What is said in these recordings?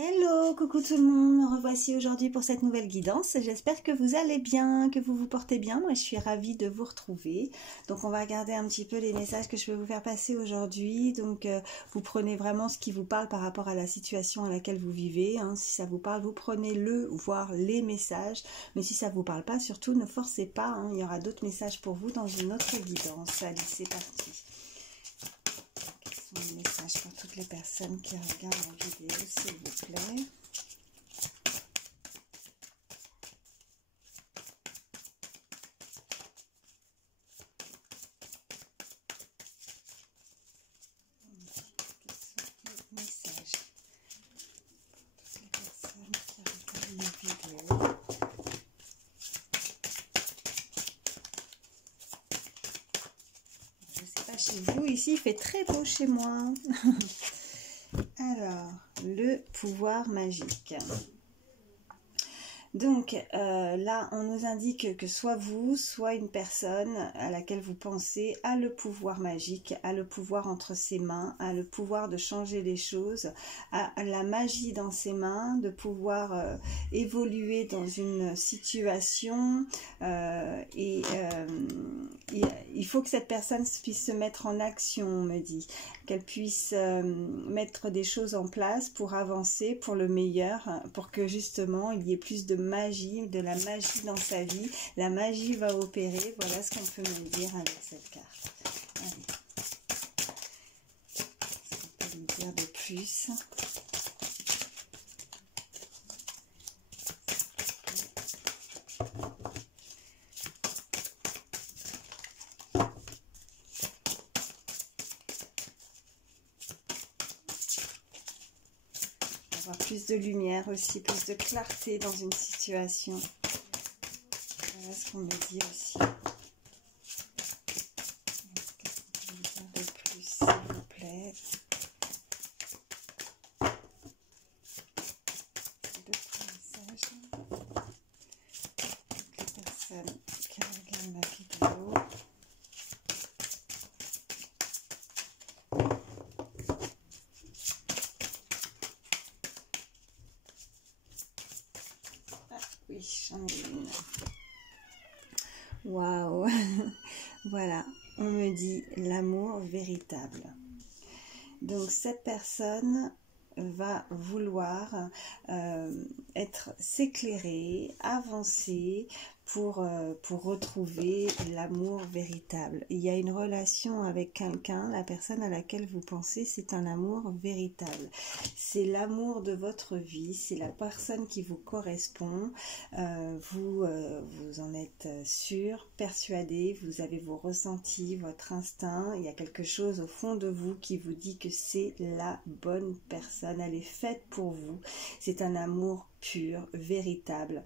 Hello, coucou tout le monde, me revoici aujourd'hui pour cette nouvelle guidance. J'espère que vous allez bien, que vous vous portez bien. Moi, je suis ravie de vous retrouver. Donc, on va regarder un petit peu les messages que je vais vous faire passer aujourd'hui. Donc, vous prenez vraiment ce qui vous parle par rapport à la situation à laquelle vous vivez. Hein. Si ça vous parle, vous prenez voire les messages. Mais si ça ne vous parle pas, surtout, ne forcez pas. Hein. Il y aura d'autres messages pour vous dans une autre guidance. Allez, c'est parti. Un message pour toutes les personnes qui regardent la vidéo, s'il vous plaît. Message pour toutes les personnes qui regardent la vidéo. Je ne sais pas chez vous, ici il fait très beau chez moi. Alors, le pouvoir magique. Donc là, on nous indique que soit vous, soit une personne à laquelle vous pensez a le pouvoir magique, a le pouvoir entre ses mains, a le pouvoir de changer les choses, a la magie dans ses mains, de pouvoir évoluer dans une situation il faut que cette personne puisse se mettre en action, on me dit, qu'elle puisse mettre des choses en place pour avancer, pour le meilleur, pour que justement il y ait plus de magie, de la magie dans sa vie. La magie va opérer. Voilà ce qu'on peut me dire avec cette carte. Allez. Ce qu'on peut me dire de plus. Plus de lumière aussi, plus de clarté dans une situation. Voilà ce qu'on me dit aussi. Qu'est-ce qu'on peut me dire de plus, s'il vous plaît? D'autres messages. Donc, les personnes qui regardent ma vidéo. Oui, j'en ai une. Waouh. Voilà, on me dit l'amour véritable. Donc cette personne va vouloir s'éclairer, avancer pour retrouver l'amour véritable. Il y a une relation avec quelqu'un, la personne à laquelle vous pensez, c'est un amour véritable. C'est l'amour de votre vie, c'est la personne qui vous correspond. Vous en êtes sûr, persuadé, vous avez vos ressentis, votre instinct. Il y a quelque chose au fond de vous qui vous dit que c'est la bonne personne. Elle est faite pour vous. C'est un amour pur, véritable,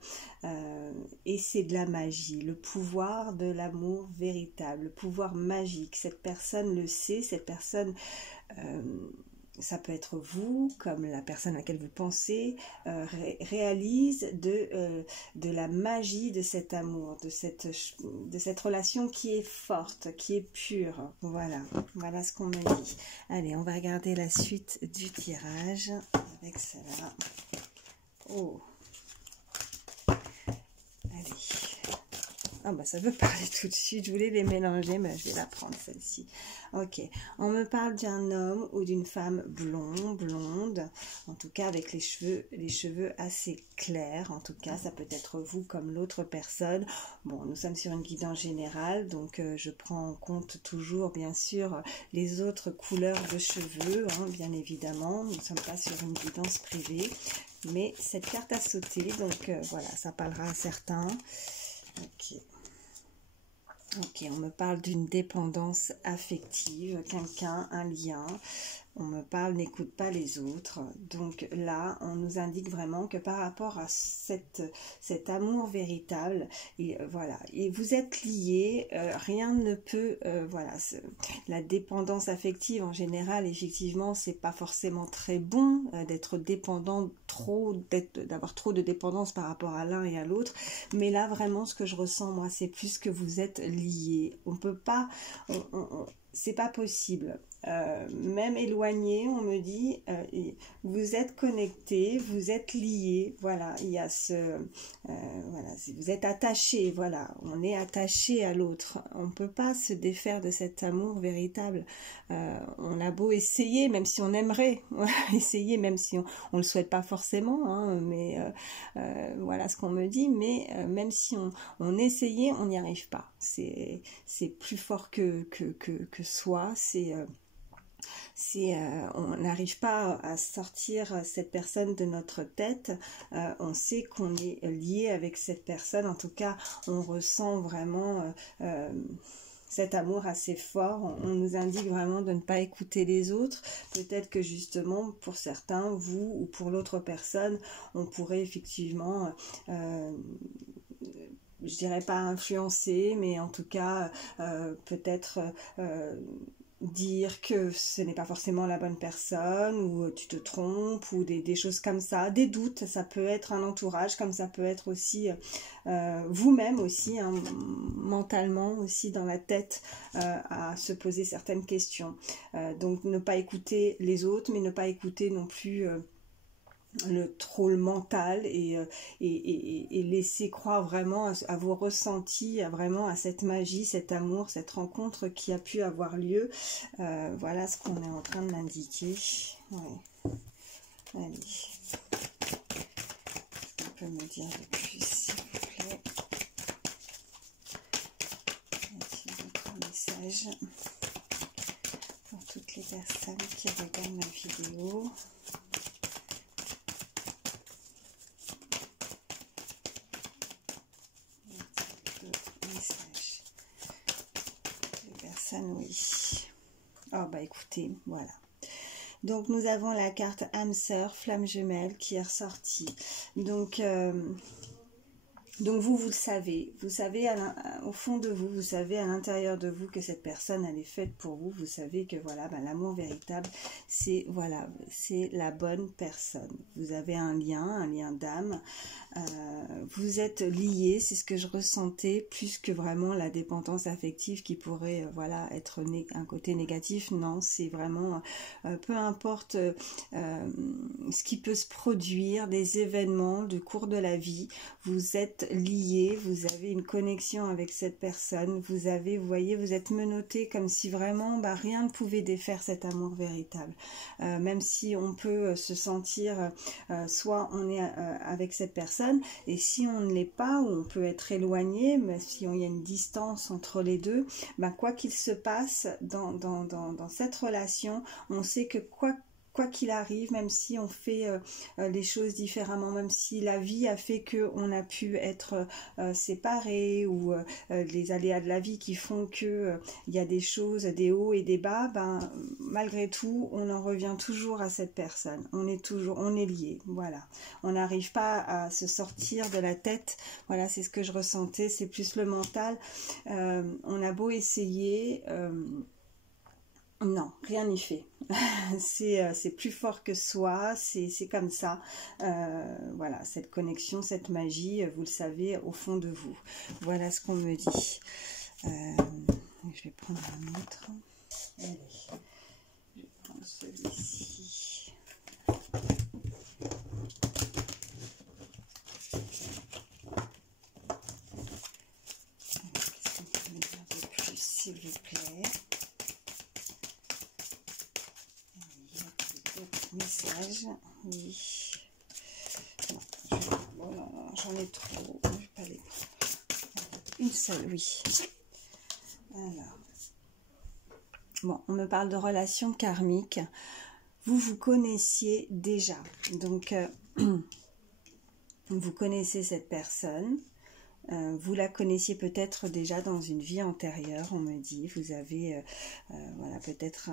et c'est de la magie, le pouvoir de l'amour véritable, le pouvoir magique. Cette personne le sait, cette personne, ça peut être vous, comme la personne à laquelle vous pensez, réalise de la magie de cet amour, de cette relation qui est forte, qui est pure. Voilà, voilà ce qu'on me dit. Allez, on va regarder la suite du tirage avec cela. Oh, allez. Ah bah ça veut parler tout de suite, je voulais les mélanger, mais je vais la prendre celle-ci. Ok, on me parle d'un homme ou d'une femme blonde, en tout cas avec les cheveux assez clairs, en tout cas ça peut être vous comme l'autre personne. Bon, nous sommes sur une guidance générale, donc je prends en compte toujours bien sûr les autres couleurs de cheveux, hein, bien évidemment, nous ne sommes pas sur une guidance privée, mais cette carte a sauté, donc voilà, ça parlera à certains. Ok. Ok, on me parle d'une dépendance affective, quelqu'un, un lien. On me parle, n'écoute pas les autres. Donc là, on nous indique vraiment que par rapport à cet amour véritable, et voilà, et vous êtes liés, rien ne peut, voilà, la dépendance affective en général, effectivement, c'est pas forcément très bon d'être dépendant d'avoir trop de dépendance par rapport à l'un et à l'autre. Mais là, vraiment, ce que je ressens, moi, c'est plus que vous êtes liés. On peut pas, c'est pas possible. même éloigné, on me dit, vous êtes connectés, vous êtes liés, voilà, il y a voilà, vous êtes attachés, voilà, on est attaché à l'autre, on ne peut pas se défaire de cet amour véritable, on a beau essayer, même si on aimerait, essayer, même si on ne le souhaite pas forcément, hein, mais voilà ce qu'on me dit, mais même si on essayait, on n'y arrive pas, c'est plus fort que soi, on n'arrive pas à sortir cette personne de notre tête, on sait qu'on est lié avec cette personne, en tout cas on ressent vraiment cet amour assez fort, on nous indique vraiment de ne pas écouter les autres, peut-être que justement pour certains, vous ou pour l'autre personne, on pourrait effectivement je dirais pas influencer, mais en tout cas peut-être dire que ce n'est pas forcément la bonne personne, ou tu te trompes, ou des choses comme ça, des doutes, ça peut être un entourage, comme ça peut être aussi vous-même aussi, hein, mentalement aussi dans la tête, à se poser certaines questions. Donc ne pas écouter les autres, mais ne pas écouter non plus le troll mental, et laisser croire vraiment à vos ressentis, vraiment à cette magie, cet amour, cette rencontre qui a pu avoir lieu. Voilà ce qu'on est en train de m'indiquer. Ouais. Allez. On peut me dire de plus, s'il vous plaît. Merci d'autres messages pour toutes les personnes qui regardent ma vidéo. Oui. Oh bah écoutez, voilà. Donc nous avons la carte âme sœur, flamme jumelle qui est ressortie. Donc vous le savez, au fond de vous, vous savez à l'intérieur de vous que cette personne elle est faite pour vous. Vous savez que voilà, l'amour véritable, c'est voilà, c'est la bonne personne. Vous avez un lien d'âme. Vous êtes liés, c'est ce que je ressentais, plus que vraiment la dépendance affective qui pourrait voilà être un côté négatif. Non, c'est vraiment peu importe ce qui peut se produire, des événements du cours de la vie, vous êtes liés, vous avez une connexion avec cette personne, vous voyez, vous êtes menottés comme si vraiment rien ne pouvait défaire cet amour véritable. Même si on peut se sentir, soit on est avec cette personne, et si on ne l'est pas, ou on peut être éloigné, mais si il y a une distance entre les deux, quoi qu'il se passe dans cette relation, on sait que quoi qu'il arrive, même si on fait les choses différemment, même si la vie a fait qu'on a pu être séparés, ou les aléas de la vie qui font que il y a des choses, des hauts et des bas, malgré tout, on en revient toujours à cette personne. On est liés, voilà. On n'arrive pas à se sortir de la tête, voilà, c'est ce que je ressentais, c'est plus le mental. On a beau essayer... non, rien n'y fait. C'est plus fort que soi, c'est comme ça. Voilà, cette connexion, cette magie, vous le savez au fond de vous. Voilà ce qu'on me dit. Je vais prendre un autre. Allez, je vais prendre celui-ci. Qu'est-ce qu'on peut me dire de plus, s'il vous plaît? Message, oui. Non, j'en ai trop, je vais pas les prendre. Une seule, oui. Alors, bon, on me parle de relations karmiques. Vous connaissiez déjà, donc vous connaissez cette personne. Vous la connaissiez peut-être déjà dans une vie antérieure, on me dit. Vous avez, voilà, peut-être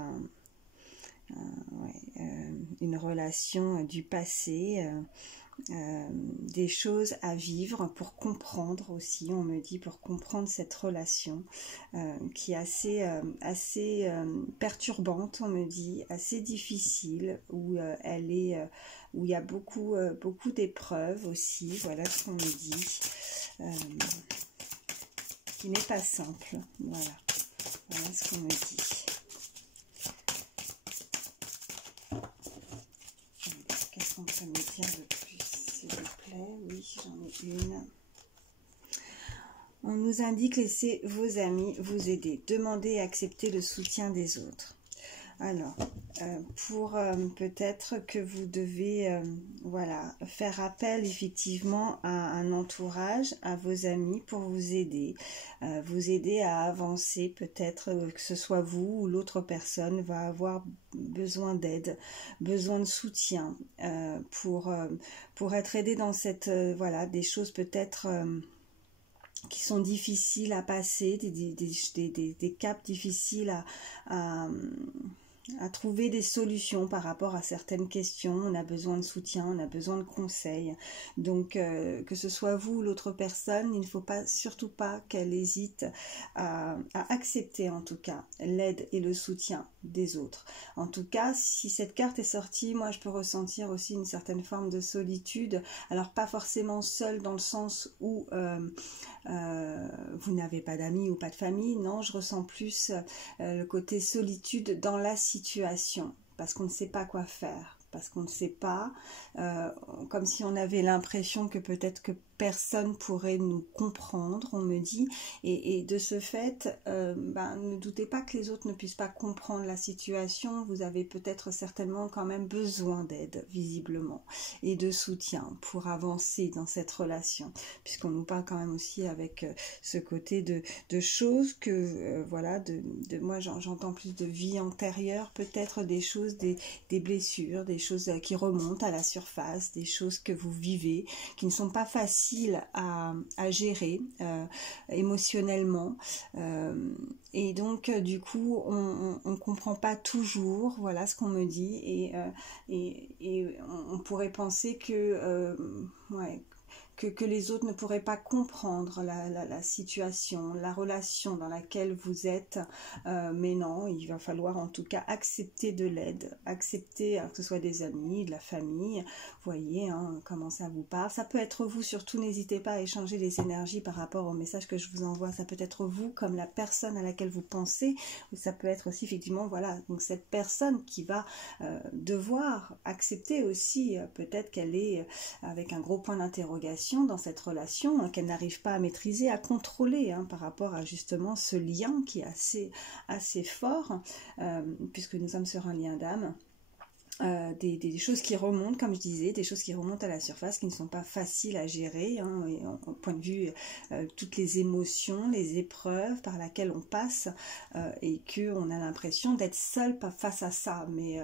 une relation du passé, des choses à vivre pour comprendre aussi, on me dit, pour comprendre cette relation qui est assez perturbante, on me dit, assez difficile, où où il y a beaucoup d'épreuves aussi, voilà ce qu'on me dit, qui n'est pas simple, voilà ce qu'on me dit. qu'on peut me dire de plus, s'il vous plaît? Oui, j'en ai une. On nous indique laissez vos amis vous aider. Demandez et acceptez le soutien des autres. Alors, pour peut-être que vous devez voilà, faire appel effectivement à un entourage, à vos amis pour vous aider à avancer. Peut-être que ce soit vous ou l'autre personne va avoir besoin d'aide, besoin de soutien pour être aidé dans cette, voilà, des choses peut-être qui sont difficiles à passer, des caps difficiles à trouver des solutions par rapport à certaines questions. On a besoin de soutien, on a besoin de conseils. Donc, que ce soit vous ou l'autre personne, il ne faut pas, surtout pas qu'elle hésite à accepter en tout cas l'aide et le soutien des autres. En tout cas, si cette carte est sortie, moi je peux ressentir aussi une certaine forme de solitude. Alors pas forcément seule dans le sens où vous n'avez pas d'amis ou pas de famille, non, je ressens plus le côté solitude dans la situation, parce qu'on ne sait pas quoi faire, parce qu'on ne sait pas, comme si on avait l'impression que peut-être que personne pourrait nous comprendre, on me dit, et de ce fait, ne doutez pas que les autres ne puissent pas comprendre la situation. Vous avez peut-être certainement quand même besoin d'aide, visiblement, et de soutien pour avancer dans cette relation, puisqu'on nous parle quand même aussi avec ce côté de choses que, voilà, moi j'entends plus de vie antérieure, peut-être des choses, des blessures, des choses qui remontent à la surface, des choses que vous vivez, qui ne sont pas faciles à gérer émotionnellement, et donc du coup on comprend pas toujours, voilà ce qu'on me dit, et on pourrait penser que ouais, que les autres ne pourraient pas comprendre la situation, la relation dans laquelle vous êtes, mais non, il va falloir en tout cas accepter de l'aide, accepter que ce soit des amis, de la famille, vous voyez hein, comment ça vous parle. Ça peut être vous, surtout n'hésitez pas à échanger les énergies par rapport au message que je vous envoie. Ça peut être vous comme la personne à laquelle vous pensez, ou ça peut être aussi effectivement, voilà, donc cette personne qui va devoir accepter aussi, peut-être qu'elle est avec un gros point d'interrogation dans cette relation, hein, qu'elle n'arrive pas à maîtriser, à contrôler, hein, par rapport à justement ce lien qui est assez fort, puisque nous sommes sur un lien d'âme. Des choses qui remontent, comme je disais, des choses qui remontent à la surface, qui ne sont pas faciles à gérer, hein, et au point de vue toutes les émotions, les épreuves par lesquelles on passe, et qu'on a l'impression d'être seul face à ça, mais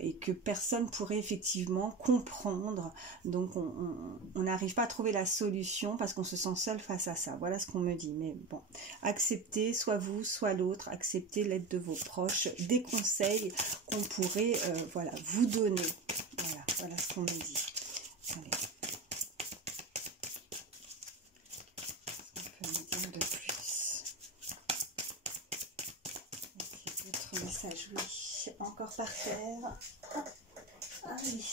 et que personne pourrait effectivement comprendre. Donc on n'arrive pas à trouver la solution parce qu'on se sent seul face à ça. Voilà ce qu'on me dit. Mais bon, acceptez, soit vous, soit l'autre, acceptez l'aide de vos proches, des conseils qu'on pourrait voilà, vous donner. Voilà ce qu'on me dit. Allez. On peut me dire de plus. Ok, votre message, oui. Encore par terre. Ah oui.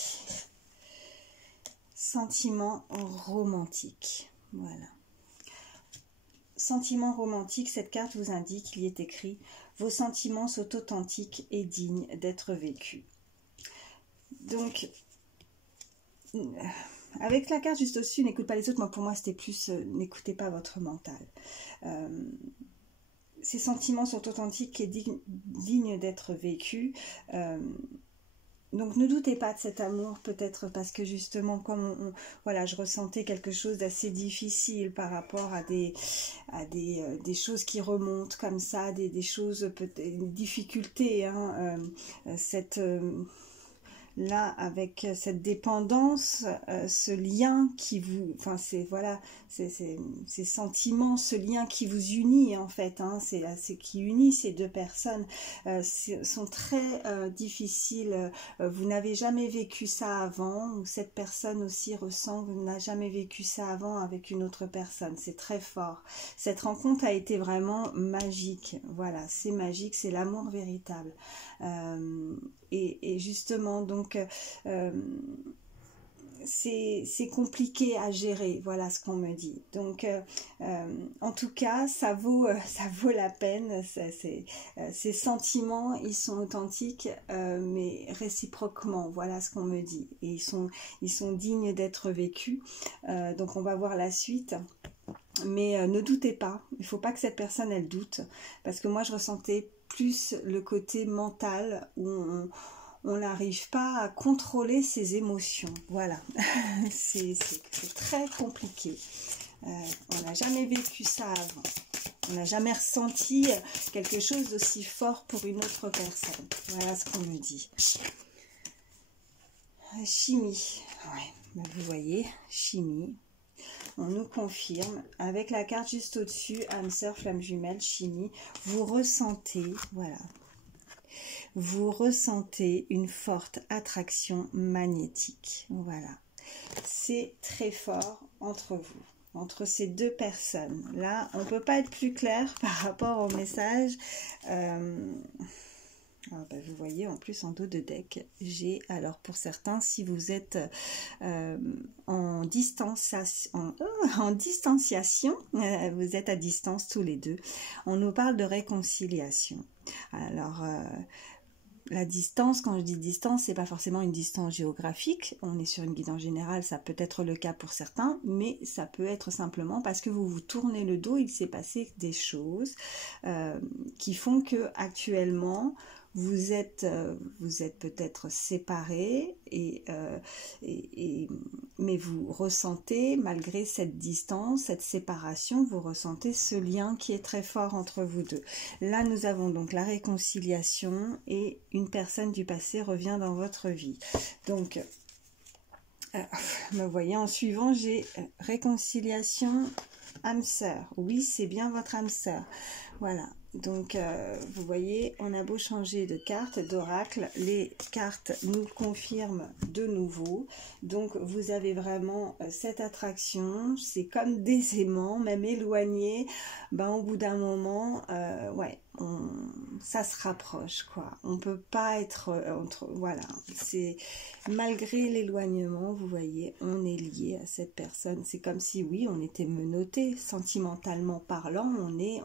Sentiment romantique. Voilà. Sentiment romantique, cette carte vous indique, il y est écrit « Vos sentiments sont authentiques et dignes d'être vécus ». Donc, avec la carte juste au-dessus, n'écoute pas les autres, moi pour moi c'était plus n'écoutez pas votre mental. Ces sentiments sont authentiques et dignes d'être vécus. Donc ne doutez pas de cet amour, peut-être parce que justement comme voilà, je ressentais quelque chose d'assez difficile par rapport à des choses qui remontent comme ça, des choses, des difficultés, hein, là avec cette dépendance, ce lien qui vous, enfin c'est voilà, ces sentiments, ce lien qui vous unit en fait, hein, c'est qui unit ces deux personnes, sont très difficiles. Vous n'avez jamais vécu ça avant, ou cette personne aussi ressent que vous n'avez jamais vécu ça avant avec une autre personne. C'est très fort. Cette rencontre a été vraiment magique. Voilà, c'est magique, c'est l'amour véritable. Et justement, donc, c'est compliqué à gérer, voilà ce qu'on me dit. Donc, en tout cas, ça vaut la peine. Ces sentiments, ils sont authentiques, mais réciproquement, voilà ce qu'on me dit. Et ils sont dignes d'être vécus. Donc, on va voir la suite. Mais ne doutez pas, il ne faut pas que cette personne, elle doute. Parce que moi, je ressentais plus le côté mental où on n'arrive pas à contrôler ses émotions. Voilà, c'est très compliqué. On n'a jamais vécu ça avant. On n'a jamais ressenti quelque chose d'aussi fort pour une autre personne. Voilà ce qu'on me dit. Chimie. Ouais, vous voyez, chimie. On nous confirme, avec la carte juste au-dessus, âme sœur, flamme jumelle, chimie, vous ressentez, voilà, vous ressentez une forte attraction magnétique. Voilà, c'est très fort entre vous, entre ces deux personnes. Là, on ne peut pas être plus clair par rapport au message. Vous voyez, en plus, en dos de deck, j'ai, alors pour certains, si vous êtes en distanciation, vous êtes à distance tous les deux, on nous parle de réconciliation. Alors, la distance, quand je dis distance, c'est pas forcément une distance géographique. On est sur une guidance générale, ça peut être le cas pour certains, mais ça peut être simplement parce que vous vous tournez le dos, il s'est passé des choses qui font que actuellement vous êtes peut-être séparés, mais vous ressentez, malgré cette distance, cette séparation, vous ressentez ce lien qui est très fort entre vous deux. Là, nous avons donc la réconciliation et une personne du passé revient dans votre vie. Donc, vous voyez, en suivant, j'ai réconciliation, âme sœur. Oui, c'est bien votre âme sœur. Voilà. Donc, vous voyez, on a beau changer de carte, d'oracle, les cartes nous confirment de nouveau. Donc, vous avez vraiment cette attraction, c'est comme des aimants, même éloignés. Ben, au bout d'un moment, ouais, ça se rapproche, quoi. On peut pas être entre, voilà, c'est malgré l'éloignement, vous voyez, on est lié à cette personne. C'est comme si, oui, on était menotté, sentimentalement parlant, on est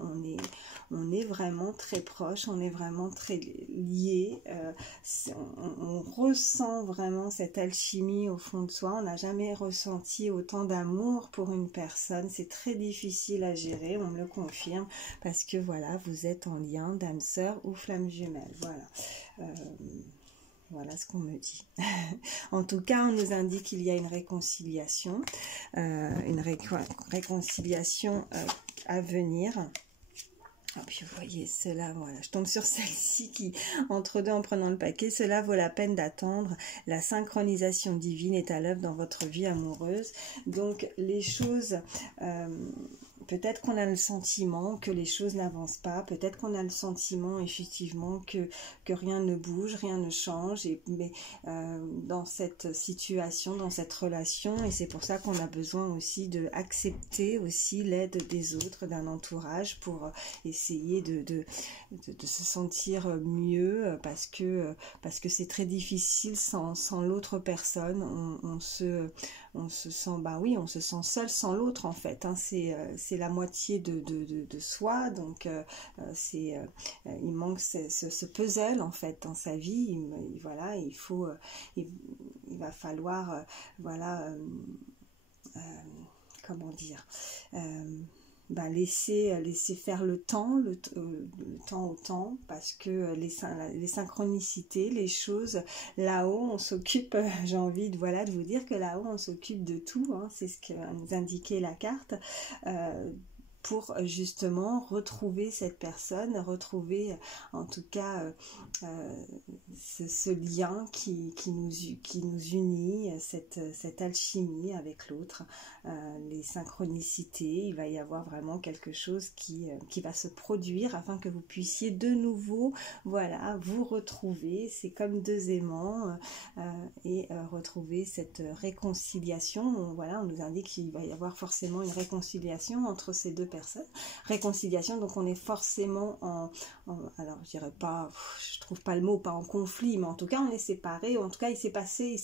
vraiment très proche, on est vraiment très lié, on ressent vraiment cette alchimie au fond de soi. On n'a jamais ressenti autant d'amour pour une personne, c'est très difficile à gérer, on me le confirme, parce que voilà, vous êtes en lien d'âme sœur ou flamme jumelle, voilà. Voilà ce qu'on me dit. En tout cas, on nous indique qu'il y a une réconciliation, réconciliation à venir. Oh, puis vous voyez, cela, voilà, je tombe sur celle-ci qui, entre deux en prenant le paquet, cela vaut la peine d'attendre. La synchronisation divine est à l'œuvre dans votre vie amoureuse. Donc, les choses, peut-être qu'on a le sentiment que les choses n'avancent pas, peut-être qu'on a le sentiment, effectivement, que rien ne bouge, rien ne change, mais dans cette situation, dans cette relation, et c'est pour ça qu'on a besoin aussi d'accepter aussi l'aide des autres, d'un entourage, pour essayer de se sentir mieux, parce que c'est très difficile sans l'autre personne. On se sent, bah oui, on se sent seul sans l'autre, en fait, hein. C'est la moitié de soi, donc il manque ce puzzle, en fait, dans sa vie. Voilà, il va falloir, voilà, comment dire, laisser faire le temps au temps, parce que les synchronicités, les choses, là-haut, on s'occupe, j'ai envie de vous dire que là-haut, on s'occupe de tout, hein, c'est ce que nous indiquait la carte, pour justement retrouver cette personne, retrouver en tout cas ce lien qui nous unit, cette alchimie avec l'autre, les synchronicités. Il va y avoir vraiment quelque chose qui va se produire afin que vous puissiez de nouveau, voilà, vous retrouver. C'est comme deux aimants, et retrouver cette réconciliation. Voilà, on nous indique qu'il va y avoir forcément une réconciliation entre ces deux personnes. Réconciliation, donc on est forcément alors je dirais pas, je trouve pas le mot, pas en conflit, mais en tout cas on est séparés, en tout cas il s'est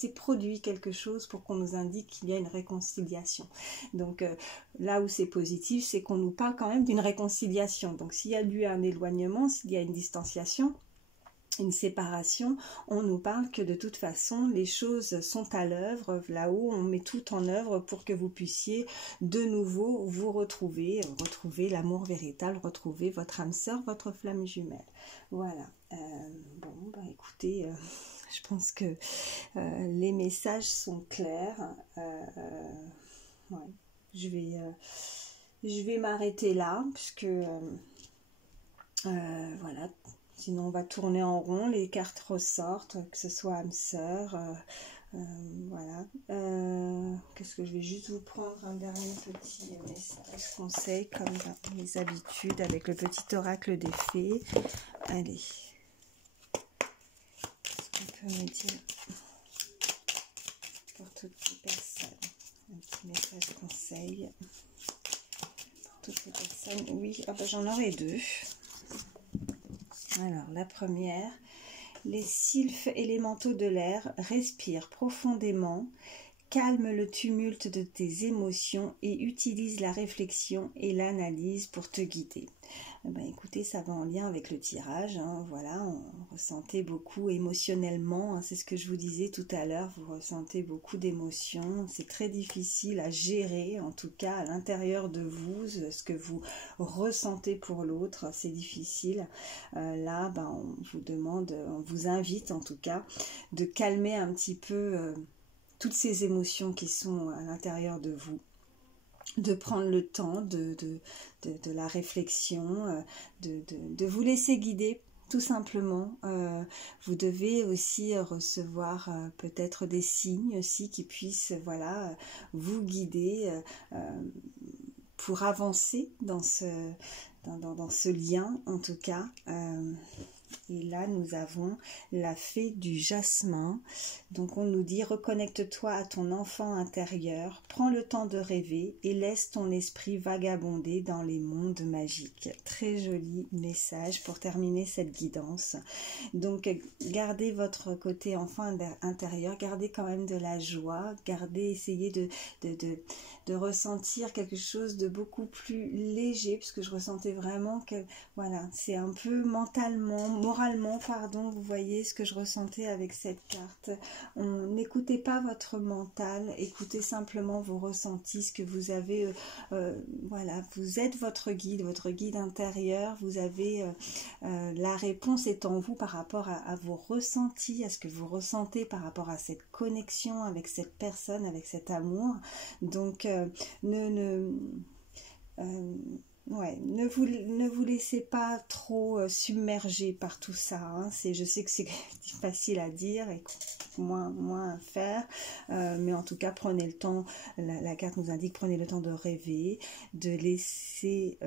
produit quelque chose pour qu'on nous indique qu'il y a une réconciliation. Donc là où c'est positif, c'est qu'on nous parle quand même d'une réconciliation. Donc s'il y a eu un éloignement, s'il y a une distanciation, une séparation, on nous parle que de toute façon les choses sont à l'œuvre, là-haut on met tout en œuvre pour que vous puissiez de nouveau vous retrouver l'amour véritable, retrouver votre âme sœur, votre flamme jumelle. Voilà, bon bah écoutez, je pense que les messages sont clairs. Ouais, je vais m'arrêter là puisque voilà. Sinon, on va tourner en rond, les cartes ressortent, que ce soit âme sœur, voilà. Qu'est-ce que je vais juste vous prendre un dernier petit message, conseil, comme dans mes habitudes, avec le petit oracle des fées. Allez. Qu'est-ce qu'on peut me dire pour toutes les personnes? Un petit message conseil. Pour toutes les personnes, oui, oh ben, j'en aurai deux. Alors, la première, les sylphes élémentaux de l'air, respire profondément, calme le tumulte de tes émotions et utilise la réflexion et l'analyse pour te guider. Ben, écoutez, ça va en lien avec le tirage, hein, voilà, on ressentait beaucoup émotionnellement, hein, c'est ce que je vous disais tout à l'heure, vous ressentez beaucoup d'émotions, c'est très difficile à gérer, en tout cas à l'intérieur de vous, ce que vous ressentez pour l'autre, c'est difficile. Là, ben, on vous demande, on vous invite en tout cas, de calmer un petit peu toutes ces émotions qui sont à l'intérieur de vous, de prendre le temps de la réflexion, de vous laisser guider, tout simplement. Vous devez aussi recevoir peut-être des signes aussi qui puissent voilà, vous guider pour avancer dans ce lien, en tout cas. Et là, nous avons la fée du jasmin. Donc, on nous dit, reconnecte-toi à ton enfant intérieur, prends le temps de rêver et laisse ton esprit vagabonder dans les mondes magiques. Très joli message pour terminer cette guidance. Donc, gardez votre côté enfant intérieur, gardez quand même de la joie, essayez de ressentir quelque chose de beaucoup plus léger, puisque je ressentais vraiment que, voilà, c'est un peu moralement, pardon, vous voyez ce que je ressentais avec cette carte. N'écoutez pas votre mental, écoutez simplement vos ressentis, ce que vous avez, voilà, vous êtes votre guide intérieur, vous avez, la réponse est en vous par rapport à vos ressentis, à ce que vous ressentez par rapport à cette connexion avec cette personne, avec cet amour. Donc, ne vous laissez pas trop submerger par tout ça. Hein. Je sais que c'est facile à dire et moins à faire, mais en tout cas, prenez le temps. La carte nous indique, prenez le temps de rêver, de laisser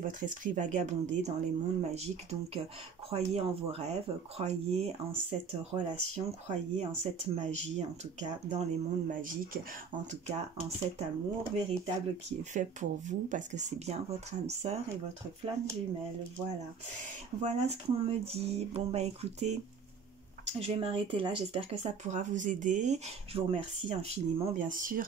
votre esprit vagabonder dans les mondes magiques. Donc, croyez en vos rêves, croyez en cette relation, croyez en cette magie, en tout cas, dans les mondes magiques, en tout cas, en cet amour véritable qui est fait pour vous, parce que c'est bien votre âme sœur et votre flamme jumelle. Voilà ce qu'on me dit. Bon, bah écoutez, je vais m'arrêter là, j'espère que ça pourra vous aider. Je vous remercie infiniment, bien sûr,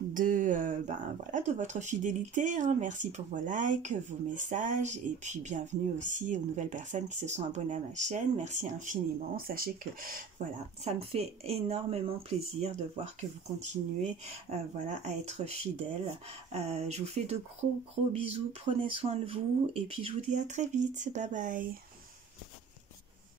de votre fidélité. Hein. Merci pour vos likes, vos messages, et puis bienvenue aussi aux nouvelles personnes qui se sont abonnées à ma chaîne. Merci infiniment. Sachez que voilà, ça me fait énormément plaisir de voir que vous continuez à être fidèles. Je vous fais de gros bisous, prenez soin de vous, et puis je vous dis à très vite. Bye bye.